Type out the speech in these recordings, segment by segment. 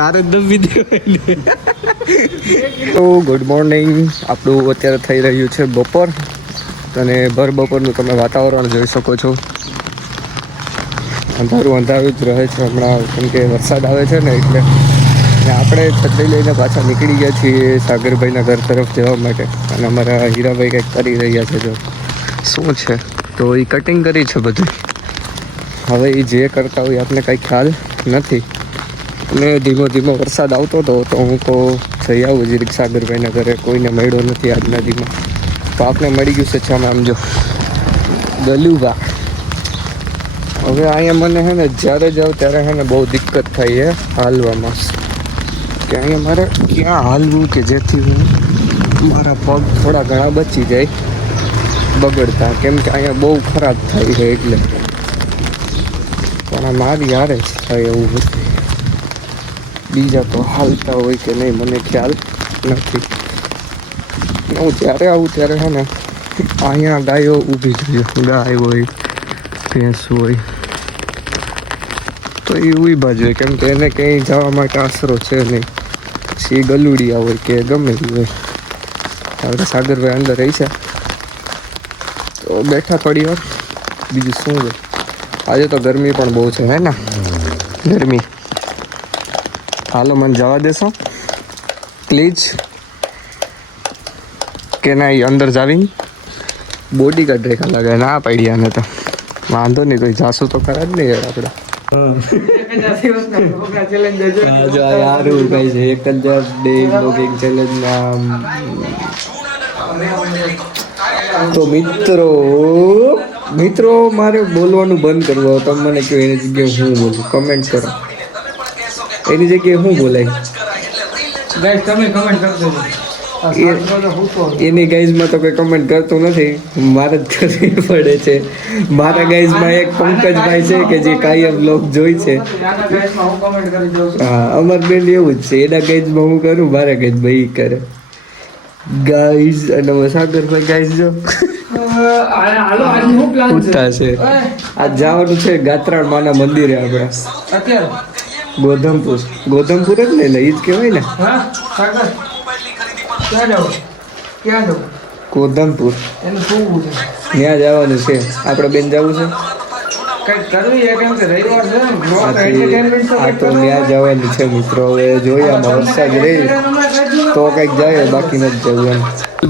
તારે દબી દેવાય. તો ગુડ મોર્નિંગ. આપણું અત્યારે થઈ રહ્યું છે બપોર અને ભર બપોરનું તમે વાતાવરણ જોઈ શકો છો. અંધારું જ રહે છે હમણાં, કેમ કે વરસાદ આવે છે ને એટલે. અને આપણે છત્રી લઈને પાછા નીકળી ગયા છીએ સાગરભાઈના ઘર તરફ જવા માટે. અને અમારા હીરાભાઈ કંઈક કરી રહ્યા છે. જો શું છે તો એ કટિંગ કરી છે બધું. હવે એ જે કરતા હોય આપણે કંઈ ખ્યાલ નથી. અને ધીમો ધીમો વરસાદ આવતો હતો તો હું કહું જઈ આવું જરીક સાગરભાઈના ઘરે. કોઈને મળ્યો નથી આજના દીમાં, તો આપણે મળી ગયું છે આમ જો ગલુબા. હવે અહીંયા મને છે ને જ્યારે જાઉં ત્યારે છે ને બહુ દિક્કત થાય છે હાલવામાં, કે અહીંયા મારે ક્યાં હાલવું કે જેથી હું મારા પગ થોડા ઘણા બચી જાય બગડતા, કેમ કે અહીંયા બહુ ખરાબ થાય છે એટલે. પણ આ મારી હારે જ થાય એવું નથી, બીજા તો હાલતા હોય કે નહીં મને ખ્યાલ નથી. હું જ્યારે આવું ત્યારે છે ને અહીંયા ગાયો ઊભી જોઈએ, ગાય હોય ભેંસ હોય તો એ ઊભા જોઈએ, કેમ કે એને ક્યાંય જવા માટે આશરો છે નહીં. પછી ગલુડિયા હોય કે ગમે તે હોય. આપણે સાગરભાઈ અંદર રહી છે તો બેઠા થોડી વાર, બીજું શું હોય. આજે તો ગરમી પણ બહુ છે હે ને, ગરમી. હાલો મને જવા દેશો પ્લીઝ, કે ના એ અંદર જાવી બોડી ગાર્ડ રેખા લાગે ના પડ્યા ને તો વાંધો નહીં, કોઈ જાસુ તો ખરા જ નહીં આપણે. જો યારું કઈ છે 1000 ડે બ્લોગિંગ ચેલેન્જ નામ. તો મિત્રો મારે બોલવાનું બંધ કરવું. તમે મને કહો એની જગ્યાએ હું બોલું, કમેન્ટ કરો એની જગ્યાએ હું બોલાય. એની ગાઈઝમાં તો કોઈ કમેન્ટ કરતું નથી, મારે જ કરવી પડે છે. મારા ગાઈઝમાં એક પંકજભાઈ છે કે જે કાયમ બ્લોગ જોઈ છે. હા અમાર બેન એવું જ છે, એના ગાઈઝમાં હું કરું, મારા ગાઈઝમાં એ કરે ગાઈઝ. અને સાગરભાઈ ગાઈઝ જો ઉઠતા છે. આજ જવાનું છે ગાત્રાળ માના મંદિરે આપણે, ગોધમપુર જ ને, એટલે એ જ કહેવાય ને ગોધમપુર. ત્યાં જવાનું છે આપણે બેન, જવું છે આ તો ત્યાં જવાનું છે મિત્રો. હવે જોઈએ આમાં વરસાદ રહી તો કંઈક જાય, બાકી નથી જવું એમ.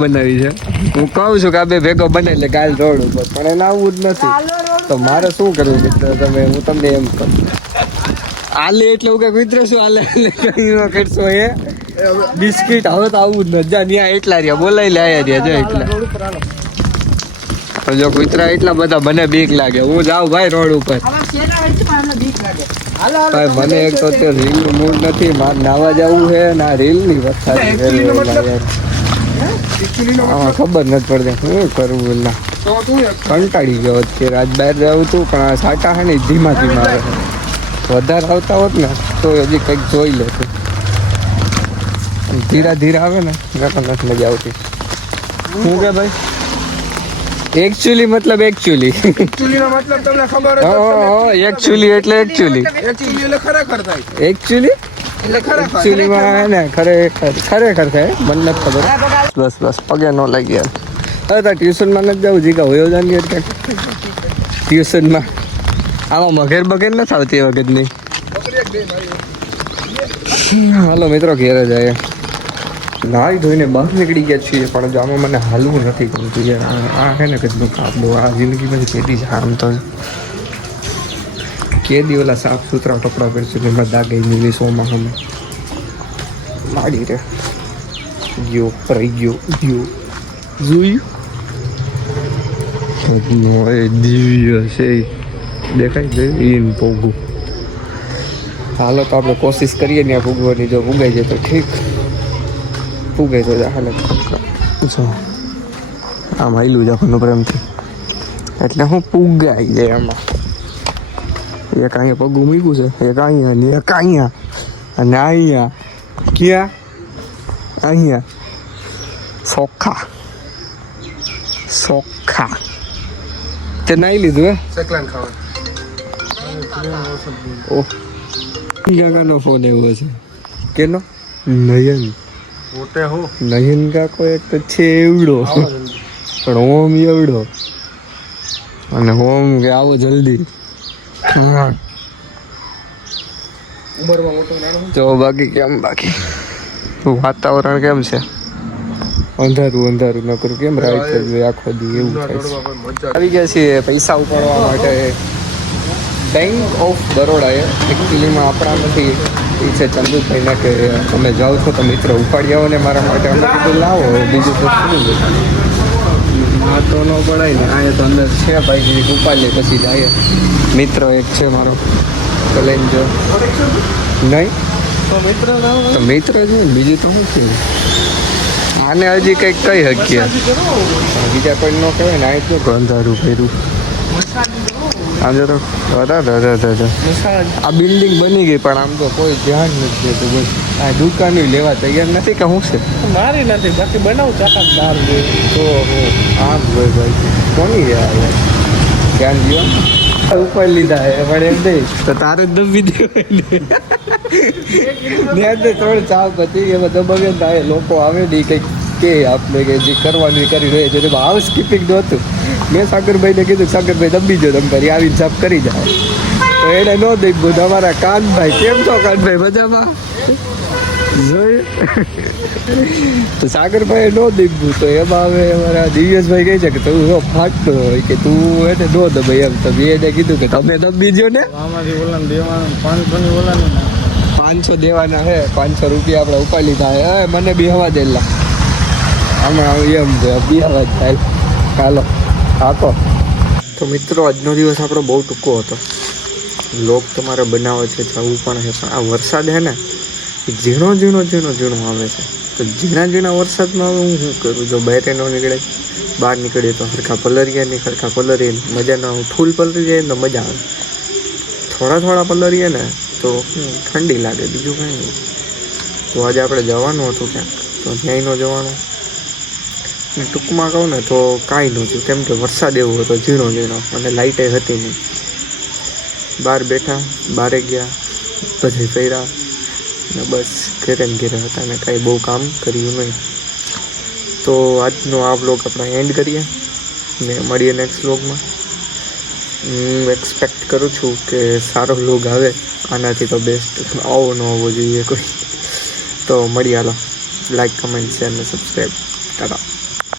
બનાવી છે હું કહું છું કે આ બે ભેગો બને એટલે કાલ રોડ ઉપર, પણ એને આવવું જ નથી. તો મારે શું કરવું મિત્ર, તમે હું તમને એમ કહું આલે એટલે હું કઈ મિત્ર શું આલે કરશો એ બિસ્કીટ. હવે તો આવું જ નથી, જા ત્યાં એટલા રહ્યા બોલાવી લે આયા રહ્યા જો એટલા. જો કુતરા એટલા બધા મને બીક લાગે. હું જાઉં ભાઈ રોડ ઉપર ભાઈ, મને એક તો રીલ નું મૂડ નથી, મારે નાવા જવું છે ના રીલ ની વરસાદ ખબર નથી પડતી શું કરવું. ના કંટાળી ગયો અત્યારે, આજ બહાર જવું હતું પણ આ સાટા છે ને ધીમા ધીમા આવે. વધારે આવતા હોત ને તો હજી કંઈક જોઈ લેતું, ધીરા ધીરા આવે ને નથી મજા આવતી. શું કે ભાઈ એકચ્યુઅલી મતલબ એકચ્યુઅલી તમને ખબર હોય, એકચ્યુઅલી એટલે એકચ્યુઅલી એકચ્યુઅલીમાં ને ખરેખર થાય મને નથી ખબર. બસ પગે ન લાગી યાર. હવે તો ટ્યુશનમાં નથી જવું, જીગા હોય જાણી એટલે ટ્યુશનમાં આમાં મગેર બગેર નથી આવતી એ વખતની. હાલો મિત્રો ઘેરે જાય. નાહી ધોઈને બહાર નીકળી ગયા છીએ, પણ આમાં મને હાલવું નથી ગમતું યાર. આ છે ને કેટલું કાપડું આ જિંદગીમાંથી કેદી છે. આમ તો કેદી ઓલા સાફ સુથરા કપડાં પહેરશું એમાં દાગી નીલી સોમાં અમે માડી રે ગયો પડી ગયો જોયું દિવ્ય છે દેખાય જઈને પોગું. હાલો તો આપણે કોશિશ કરીએ ને પૂગવાની, જો પૂગાઈ જાય તો ઠીક, પૂગાઈ તો હાલત જો આમ હાઈલું જવાનું પ્રેમથી એટલે હું પૂગાઈ જાય આમાં. એક અહીંયા પગું મૂક્યું છે, એક અહીંયા ને એક અહીંયા અને અહીંયા ક્યાં અહીંયા સોખા તે નાઈ લીધું હે સકલાન ખાવા. ઓહ ગાગાનો ફોન એવો છે કેનો નયન પોતે હો નયન કા કોઈ એક તો છે એવડો પણ ઓમ એવડો અને ઓમ કે આવો જલ્દી ઉંમરમાં મોટો નાનો તો બાકી કેમ બાકી વાતાવરણ કેમ છે અંધારું અંધારું ન કરું કેમ રાઈટ થઈ ગયું આખો દી એવું થાય છે આવી ગયા છીએ પૈસા ઉપાડવા માટે બેંક ઓફ બરોડા એકચ્યુઅલીમાં આપણા નથી એ છે ચંદુભાઈને કે તમે જાઓ છો તો મિત્ર ઉપાડી આવો ને મારા માટે અમે કીધું લાવો બીજું તો શું છે આ તો ન પડાય ને આ તો અંદર છે ભાઈ જે ઉપાડીએ પછી જાય મિત્ર એક છે મારો તો લઈને જો નહીં તો મિત્ર તો મિત્ર છે ને બીજું તો શું છે આને હજી કંઈક કઈ શકીએ બીજા કોઈ ન કહેવાય ને આ તો અંધારું ફેરું આમ જો તો આ બિલ્ડિંગ બની ગઈ પણ આમ તો કોઈ ધ્યાન નથી દેતું બસ આ દુકાનો લેવા તૈયાર નથી કે શું છે મારી નથી બાકી બનાવું ચાકા દાર તો આમ ભાઈ ભાઈ કોની યાર ધ્યાન દો ઉપર લીધા હે પણ એમ નહીં તો તારે જ દબી દેવાય ને ત્રણ ચા પછી એમાં દબાવે થાય લોકો આવે નહીં કંઈક કે આપણે કે જે કરવાનું કરી રહે છે હાઉસ કીપિંગ નહોતું મેં સાગરભાઈને કીધું સાગરભાઈ દબી જો તમે કરી આવીને સાફ કરી જાય તો એને ન દઈબું તમારા કાનભાઈ કેમ છો કાનભાઈ મજામાં જોઈ તો સાગરભાઈ ન દીધું તો એમાં હવે અમારા દિવ્યેશભાઈ કહે છે કે તું જો ફાટતો હોય કે તું એને ન દબાઈ એમ તો મેં એને કીધું કે તમે દબી જો ને આમાંથી ઓલાને દેવાનું 500 ની ઓલાને 500 દેવાના હે 500 રૂપિયા આપણે ઉપાડી લીધા હે મને બી હવા દેલા આમાં એમ છે બી હવા થાય ચાલો હાકો તો મિત્રો આજનો દિવસ આપણો બહુ ટૂંકો હતો લોક તમારે બનાવે છે જવું પણ છે પણ આ વરસાદ છે ને એ ઝીણો આવે છે તો ઝીણા વરસાદમાં હવે હું શું કરું જો બહાર ન નીકળે બહાર નીકળીએ તો સરખા પલરીએ મજાના ફૂલ પલરી જાય ને તો મજા આવે થોડા પલરીએ ને તો ઠંડી લાગે બીજું કાંઈ નહીં તો આજે આપણે જવાનું હતું ક્યાંક તો ક્યાંય ન જવાનું ટૂંકમાં કહું ને તો કાંઈ નહોતું કેમ કે વરસાદ એવો હતો ઝીણો અને લાઇટે હતી નહીં બહાર બેઠા બારે ગયા બધે ફર્યા ને બસ ઘરે ને ઘરે હતા ને કાંઈ બહુ કામ કર્યું નહીં તો આજનો આ બ્લોગ આપણે એન્ડ કરીએ ને મળીએ નેક્સ્ટ બ્લોગમાં હું એક્સપેક્ટ કરું છું કે સારો બ્લોગ આવે આનાથી તો બેસ્ટ આવો ન હોવો જોઈએ કોઈ તો મળીએ હાલો લાઈક કમેન્ટ શેર ને સબસ્ક્રાઈબ ટાટા